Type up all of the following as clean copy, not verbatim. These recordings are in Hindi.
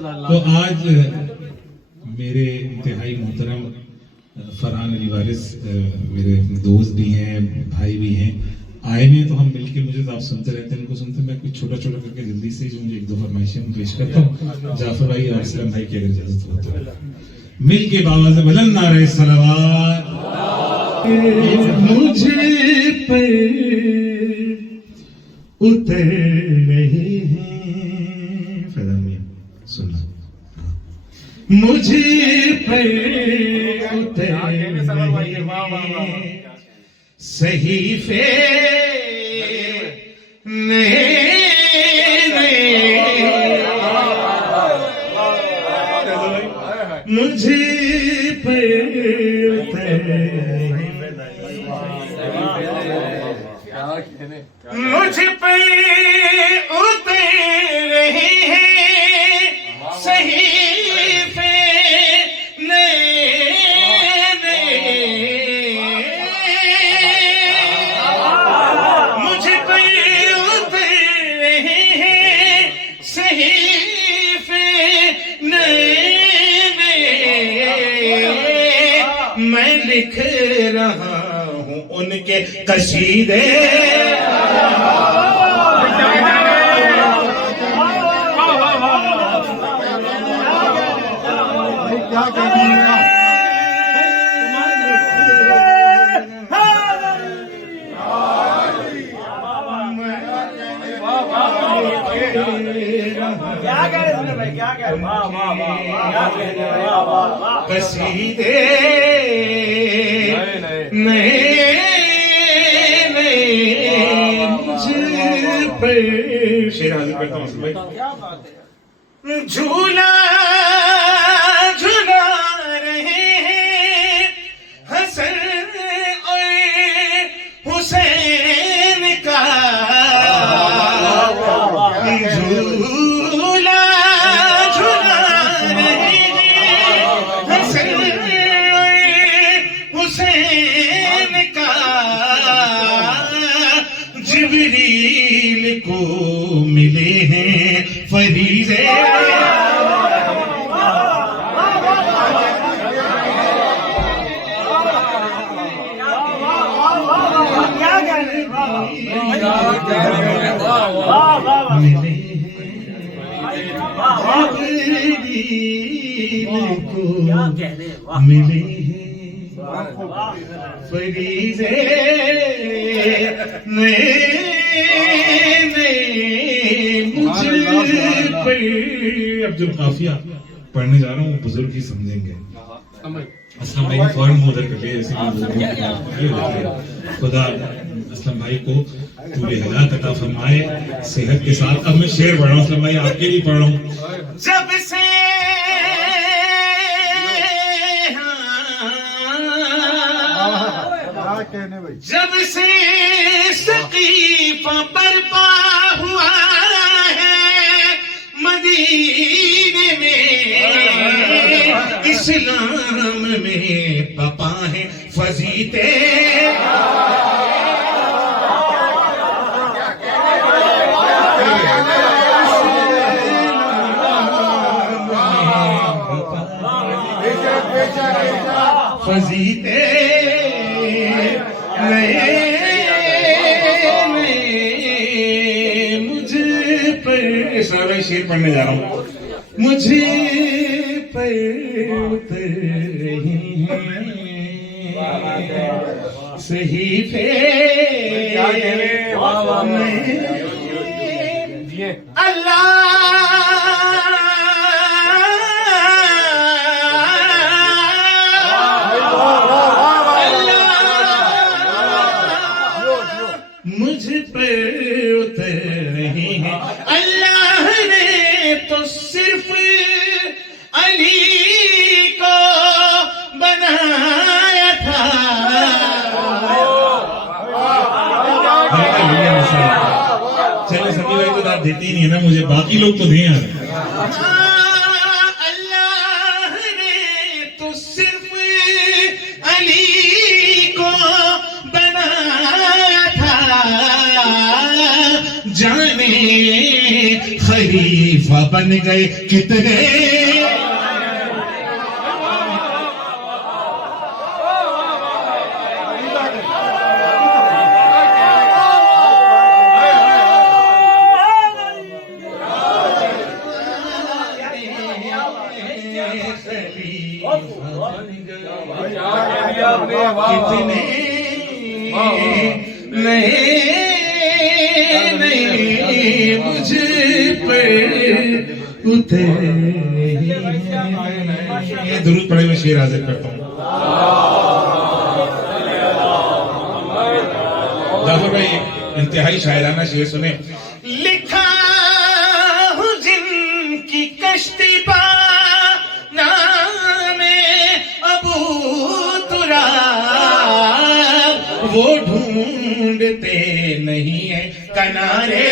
तो आज मेरे इंतहाई मोहतरम फरहान अली वारिस मेरे दोस्त भी हैं, भाई भी हैं, आए हुए। तो हम मिलके, मुझे तो आप सुनते रहते हैं, इनको सुनते, मैं कुछ छोटा छोटा करके जल्दी से जो मुझे एक दो फरमाइशें पेश करता हूँ जाफर भाई और असलम भाई की अगर इजाजत हो तो मिल के बाबा से बदल ना रहे सलावात। मुझे पे उतर रहे हैं, फैदा मियां सुनना, मुझे पे उतर रहे हैं सहीफे मुझे पे मुझ पे उतर रहे हैं सहीफे मुझ पे उतर रहे हैं सहीफे मैं लिख रहा हूँ उनके कसीदे। क्या करेगा भाई, क्या कह कसीदे शेर हाजिर करता हूँ भाई। झूला झूला रहे हैं हसन और हुसैन का, झूला झूला रहे हैं हसन और हुसैन का, जिब्रील को मिले हैं फरीज़े। मिले हैं फरीज़े अब जो काफिया पढ़ने जा रहा हूँ बुजुर्ग ही समझेंगे। असलम भाई ने फौरन मुंह उधर कर लिया, खुदा असलम भाई को पूरे हयात अता फरमाए सेहत के साथ। अब मैं शेर पढ़ रहा हूँ असलम भाई, आपके लिए पढ़ रहा हूँ। जब से सकीफा बर्पा हुआ है मदीने में, इस्लाम में बपा है फजीते। फजीते मुझे पर सारा शेर पढ़ने जा रहा हूँ। मुझे पर उतर रही हैं सहीफे अल्लाह मुझ पर उतर रही हैं। अल्लाह ने तो सिर्फ अली को बनाया था। चलो सभी भाई तो आप देते ही नहीं है ना मुझे, बाकी लोग तो दें यार। अल्लाह ने तो सिर्फ अली को बनाया था, जाने खलीफा खलीफा बन गए कितने। कितने नए मुझ पर उतरे। दुरूद पढ़े मैं शेर हाजिर करता हूँ। जाफर भाई इंतहाई शायराना शेर सुने। लिखा हूँ जिनकी कश्ती पा वो ढूंढते नहीं है किनारे।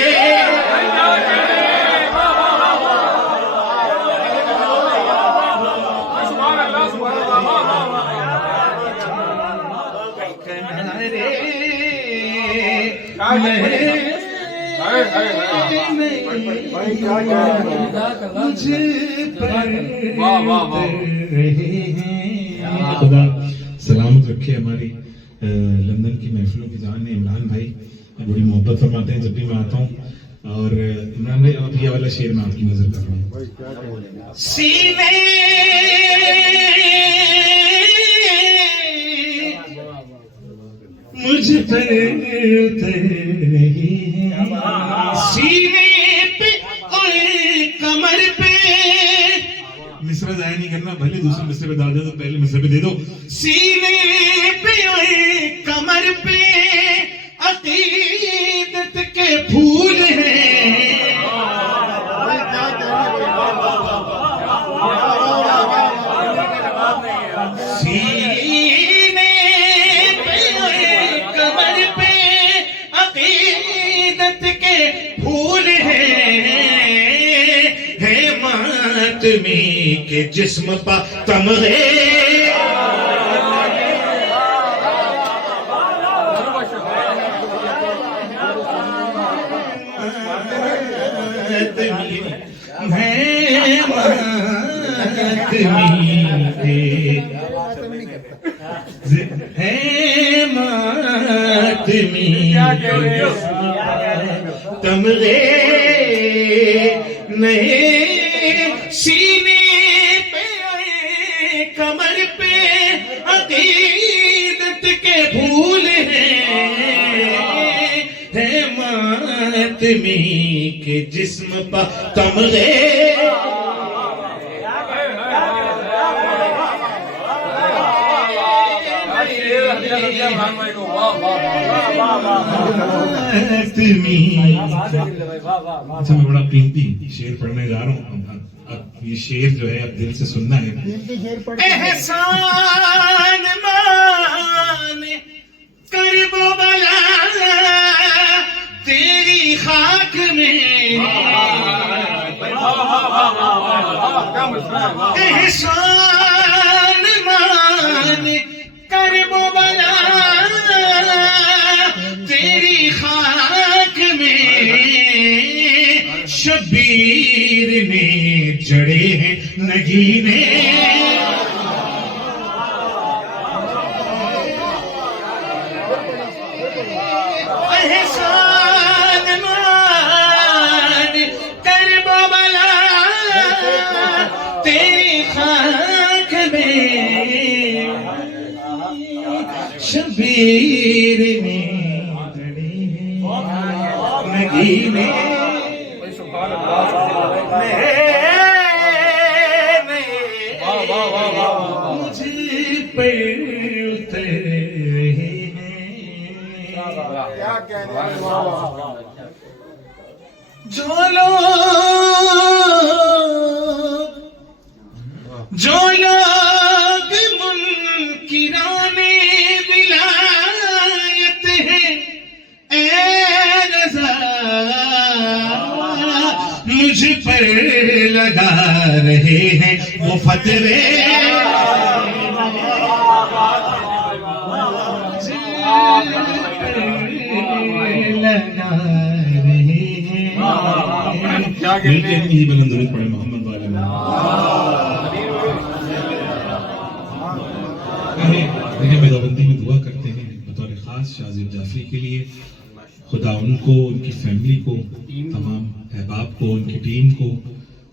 खुदा सलामत रखे हमारी लंदन की महफिलों की जान है। इमरान भाई बड़ी मोहब्बत फरमाते हैं जब भी मैं आता हूँ। और इमरान भाई अब ये वाला शेर मैं आपकी नजर कर रहा हूँ। सीने मुझ पर उतरे, सीने पे और कमर पे। मिसरा जाया नहीं करना, भले दूसरे मिसरे पे डाल दे तो पहले मिसरे पे दे दो। सीने पे और कमर पे अकीदत के फूल हैं। सीने पे और कमर पे अकीदत के फूल हैं मातमी के जिस्म पा तमगे। तमगे नहीं सीने पे कमर पे अकीदत के फूल हैं मातमी के जिस्म पर तमगे। अच्छा मैं बड़ा कीमती शेर पढ़ने जा रहा हूँ। अब ये शेर जो है अब दिल से सुनना है। एहसान मान कर वो बला तेरी खाक में। एहसान मान कर वो बला तेरी खाक में। शबीर ने जड़े हैं नगीने। एहसान मान कर बला तेरी खाक में। शबीर ने जड़े हैं नगीने। जो लोग मुनकिराने विलायत हैं ए नज़ा मुझ पर लगा रहे हैं वो फतवे। लगा रहे हैं मिलके इतनी ही बुलंद दुरूद पढ़े मोहम्मद वाले देखिए मेदाबंदी में दुआ करते हैं बतौर खास शाजिब जाफरी के लिए, खुदा उनको, उनकी फैमिली को, तमाम अहबाब को, उनकी टीम को,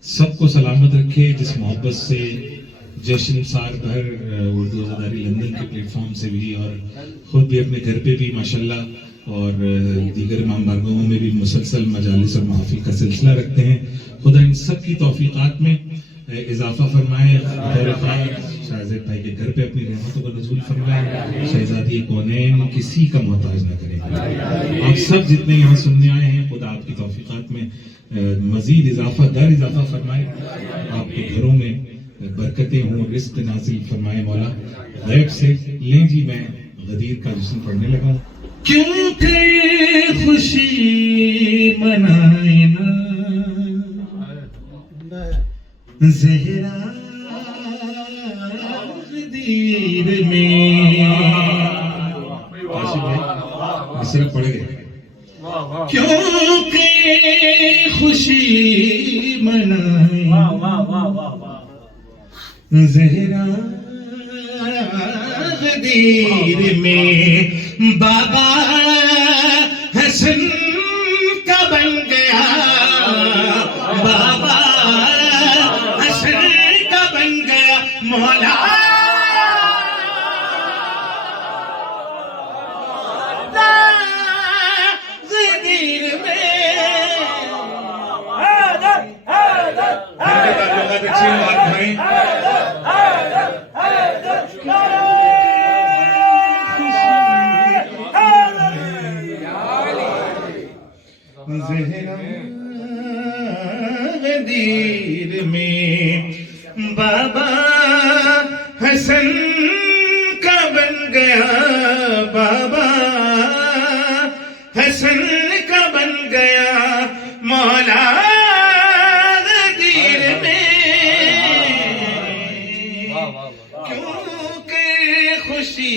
सबको सलामत रखे। जिस मोहब्बत से जश्न साल भर उर्दू अज़ादारी लंदन के प्लेटफॉर्म से भी और ख़ुद भी अपने घर पे भी माशाल्लाह और दीगर इमाम बारगाहों में भी मुसलसल मजालिस और महफिल का सिलसिला रखते हैं। खुदा इन सब की तौफीक़ात में इजाफा फरमाए। शाहज़ेब भाई के घर पे अपनी रहमतों को नज़ूल फरमाए। शहज़ादी कौनैन किसी का मोहताज न करें। आप सब जितने यहाँ सुनने आए हैं, खुदा आपकी तौफीक़ात में मज़ीद इजाफा फरमाए। आपके घरों में बरकतें हों, रिज़्क़ नाज़िल फरमाए मौला। गैब से लें जी, मैं गदीर का जश्न पढ़ने लगा। क्योंकि खुशी मनाए ना ज़हरा गदीर में, मिसरा पढ़ गए। क्योंकि खुशी मनाए ज़हरा गदीर में, बाबा हसन का बन गया, बाबा हसन का बन गया मौला। गदीर में अच्छी बात भाई। गदीर में बाबा हसन का बन गया, बाबा हसन का बन गया मौला। गदीर में क्योंकि खुशी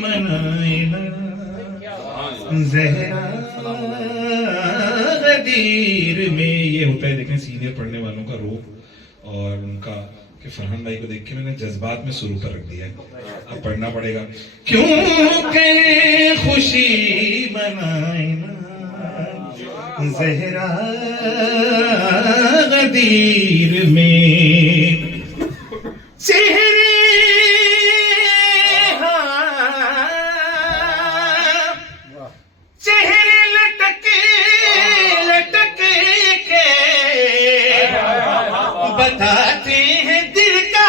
मनाए ना ज़हरा गदीर में। ये होता है देखें सीनियर पढ़ने वालों का रूप और उनका कि फरहान भाई को देख के मैंने जज्बात में शुरू कर रख दिया है, अब पढ़ना पड़ेगा। क्योंकि खुशी मनाए ना ज़हरा गदीर में, चेहरे बताते हैं दिल का।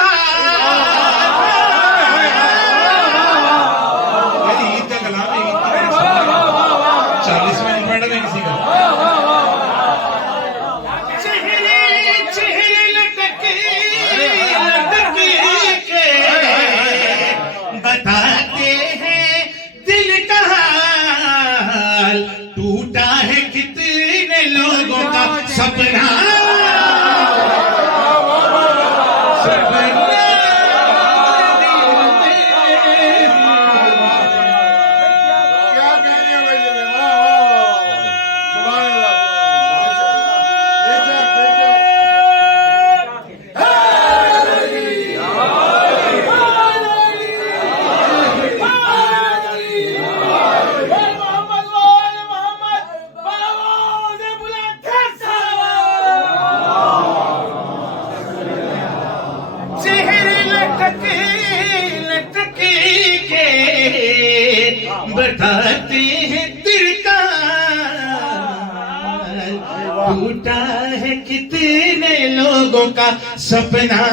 40 में पढ़ रहे किसी का चेहरे चेहरे लटके के बताते हैं दिल का हाल। टूटा है कितने लोगों का सपना, बताते हैं दिल का टूटा है कितने लोगों का सपना।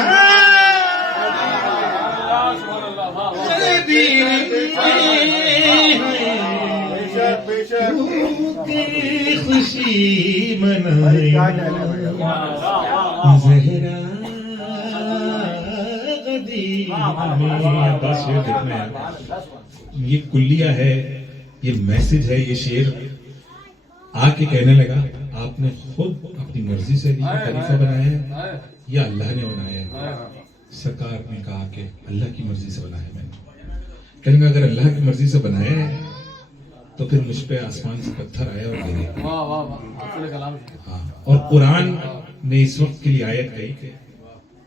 खुशी मनाए ज़हरा गदीर में। बस ये देखना है, ये कुल्लिया है, ये मैसेज है, ये शेर आके कहने लगा आपने खुद अपनी मर्जी से खलीफा बनाया है या अल्लाह ने बनाया है? सरकार ने कहा कि अल्लाह की मर्जी से बनाया है। मैंने कहने अगर अल्लाह की मर्जी से बनाया है तो फिर मुझ पे आसमान से पत्थर आया और गिरे। वाह वाह वाह, आपने कलाम। हाँ, और कुरान ने इस वक्त के लिए आयत कही कि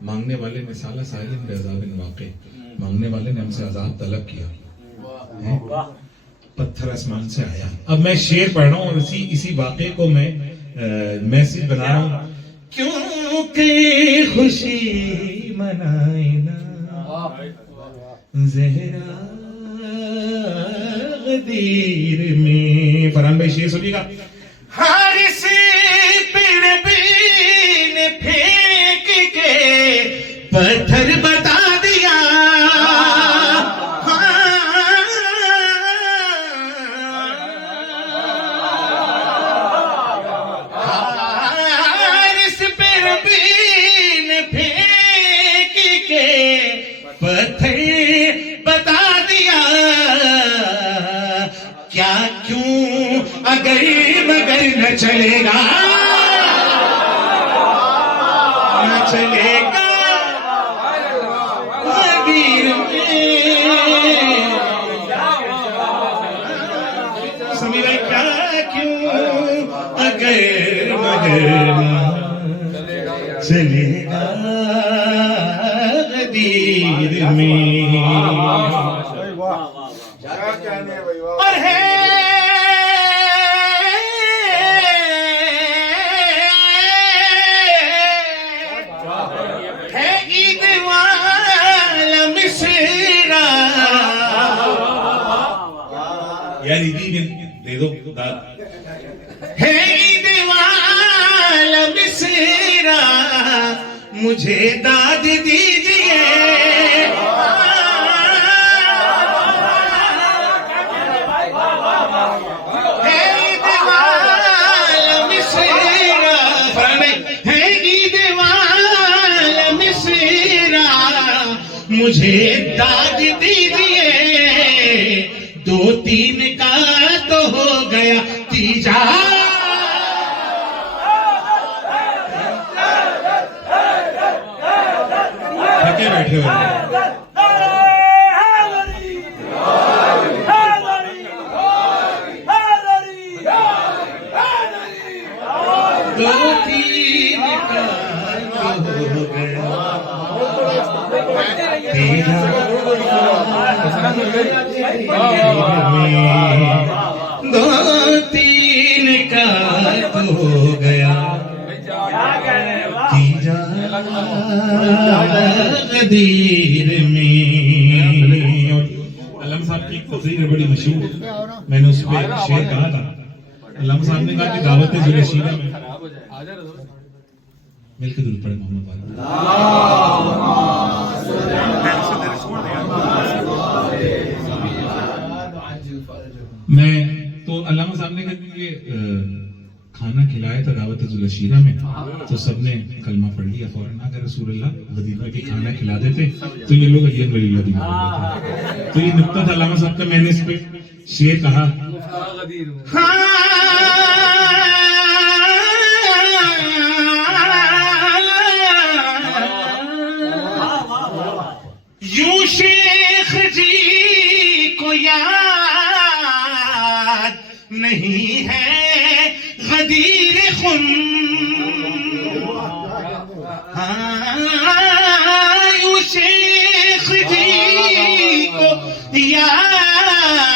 मांगने वाले ने साला सालिन बेअज़ाबिन वाक़े, मांगने वाले ने हमसे अजाब तलब किया है? पत्थर आसमान से आया। अब मैं शेर पढ़ रहा हूँ और इसी वाक़े को मैं मैसेज बना रहा हूँ। क्योंकि खुशी मनाए ना ज़हरा गदीर में। फरहान भाई शेर सुनिएगा। हर से पेड़ पे ने फेंक के पत्थर बता दिया, हर से पेड़ पे ने फेंक के पत्थर बता दिया। क्या क्यों अगर मगर न चलेगा, न चलेगा गदीर में। समीर भाई क्या क्यों अगर मगर न चलेगा गदीर में। और है ईद वाला मिसरा। यार ईदी दे दो दाद। है ईद वाला मिसरा, मुझे दाद दीजिए। मुझे दाद दीजिए। दो तीन का तो हो गया तीजा। थके बैठे हो। दो तीन का तो हो गया दो तीन का तो हो गया तीजा गदीर में। अल्लामा साहब की एक तकरीर है बड़ी मशहूर, मैंने उस पर शेर कहा था। अल्लामा साहब ने कहा कि दावत जुलशीरा में मिलकर दुरूद पढ़े मोहम्मद मैं तो अल्लामा साहब ने खाना खिलाया था दावत जुलशीरा में, तो सबने कलमा पढ़ लिया फौरन। अगर रसूलुल्लाह गदीर में भी खाना खिला देते तो ये लोग अय्यन वलील्लाह भी नहीं। तो ये नुक्ता था अल्लामा साहब का। मैंने इस पे शेर कहा। यूं शेख जी को याद नहीं है गदीर खुम। यूं शेख जी को याद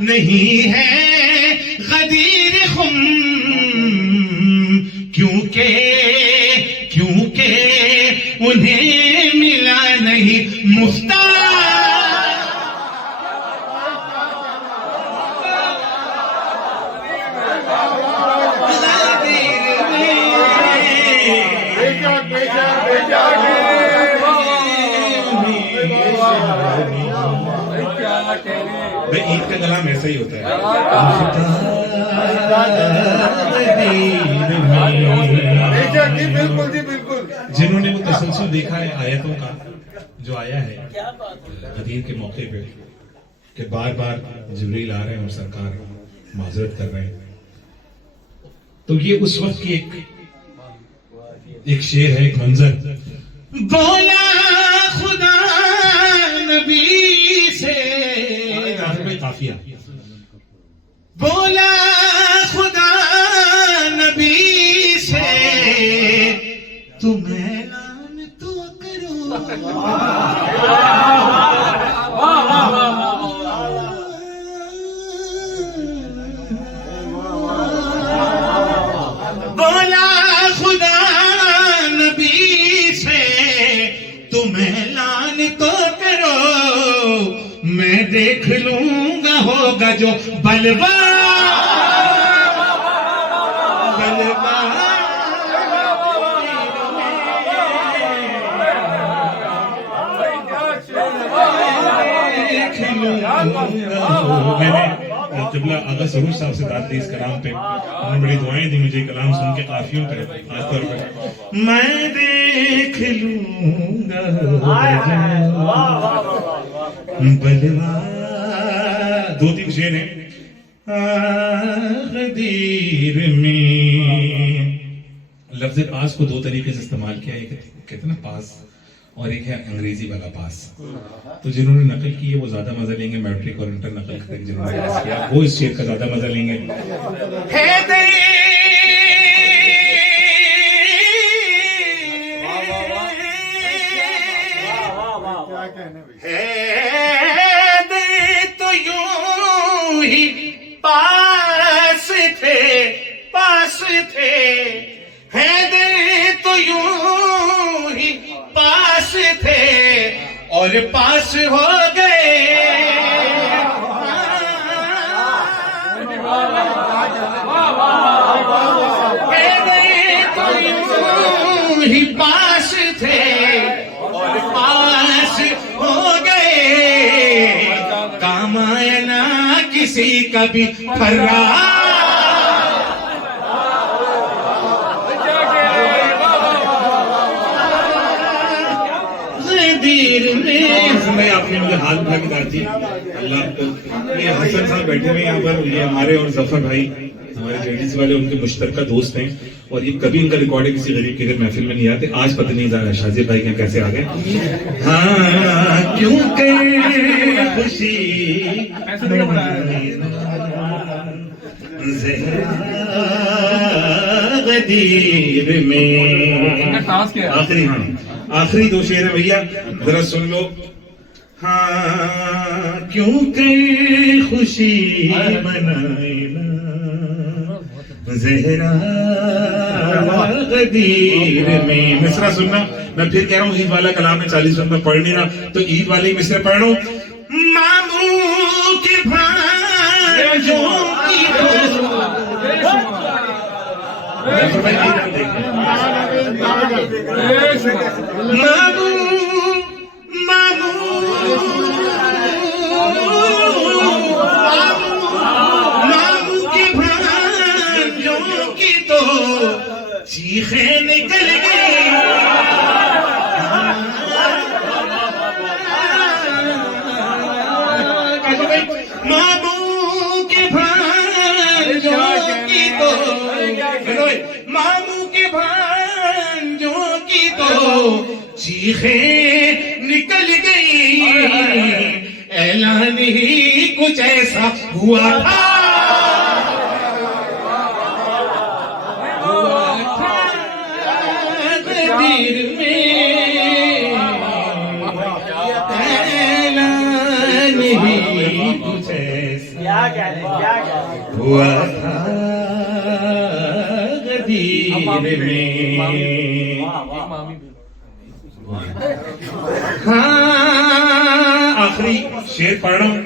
नहीं है गदीर खुम। क्योंकि उन्हें मिला नहीं मुफ्ता। ईद का कलाम ऐसा ही होता है। बिल्कुल जी बिल्कुल। जिन्होंने वो तसलसल देखा है आयतों का जो आया है गदीर के मौके पे कि बार बार जिब्रील आ रहे हैं और सरकार माजरत कर रहे हैं, तो ये उस वक्त की एक शेर है, एक मंजर। बोला खुदा नबी से काफिया बोला खुदा नबी से तुम ऐलान तो करो। बोला खुदा नबी से तुम ऐलान तो करो, मैं देख लूंगा होगा जो बलवा बलवा। मैंने क़िबला आगा सरूर साहब से बात की इस कलाम पे, उन्होंने बड़ी दुआएं दी मुझे कलाम सुन के, काफियों पे खासतौर पर। मैं देख लूंगा बलवा, 2-3 शेर हैं। गदीर में लफ्ज़ पास को 2 तरीके से इस्तेमाल किया, एक कहते ना पास और एक है अंग्रेजी वाला पास। तो जिन्होंने नकल की है वो ज्यादा मजा लेंगे, मैट्रिक और इंटर नकल करके जिन्होंने पास किया वो इस शेर का ज्यादा मजा लेंगे। तो यूं ही पास थे, पास थे, तो यूं ही पास थे और पास हो गए। तो यूं ही पास थे और पास हो गए, काम आए ना किसी का भी फर्रा। मैं आपने मुझे हाथ उठा के दादी अल्लाह को। ये हसन साहब बैठे हुए यहाँ पर, ये हमारे और जफर भाई हमारे लेडीज वाले उनके मुश्तरका दोस्त हैं, और ये कभी इनका रिकॉर्ड किसी गरीब के घर महफिल में नहीं आते। आज पता नहीं जा रहा शाजिर भाई के कैसे आ गए। हाँ क्यों खुशी गदीर में। आखिरी, हाँ आखिरी 2 शेर है भैया, जरा सुन लो। हाँ क्यों खुशी मनाए ना ज़हरा गदीर में। मिसरा सुनना, मैं फिर कह रहा हूँ ईद वाला कलाम है, 40 में पढ़ नहीं रहा तो ईद वाले मिसरे पढ़ रहा हूँ। मामू के भाइयों की मामू मामू मामू के भाइयों की तो चीखें निकल गई। मामू के भाइयों की तो मामू के भाइयों की तो चीखें निकल गई। ऐलान ही कुछ ऐसा हुआ था, गदीर में ऐलान ही कुछ ऐसा हुआ था गदीर में। हाँ आखिरी शेर पढ़ रहा हूं।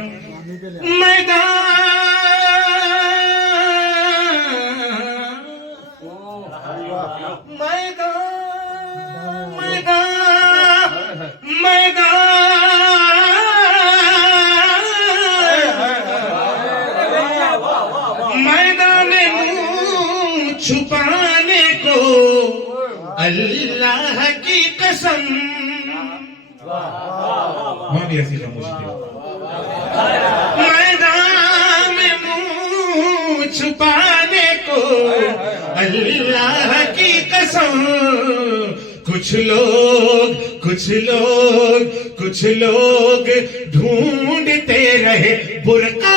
मैदान में मुंह छुपाने को अल्लाह की कसम। वहां भी ऐसी खामोशी थी। मैदान में मुंह छुपाने को अल्लाह की कसम। कुछ लोग ढूंढते रहे बुरका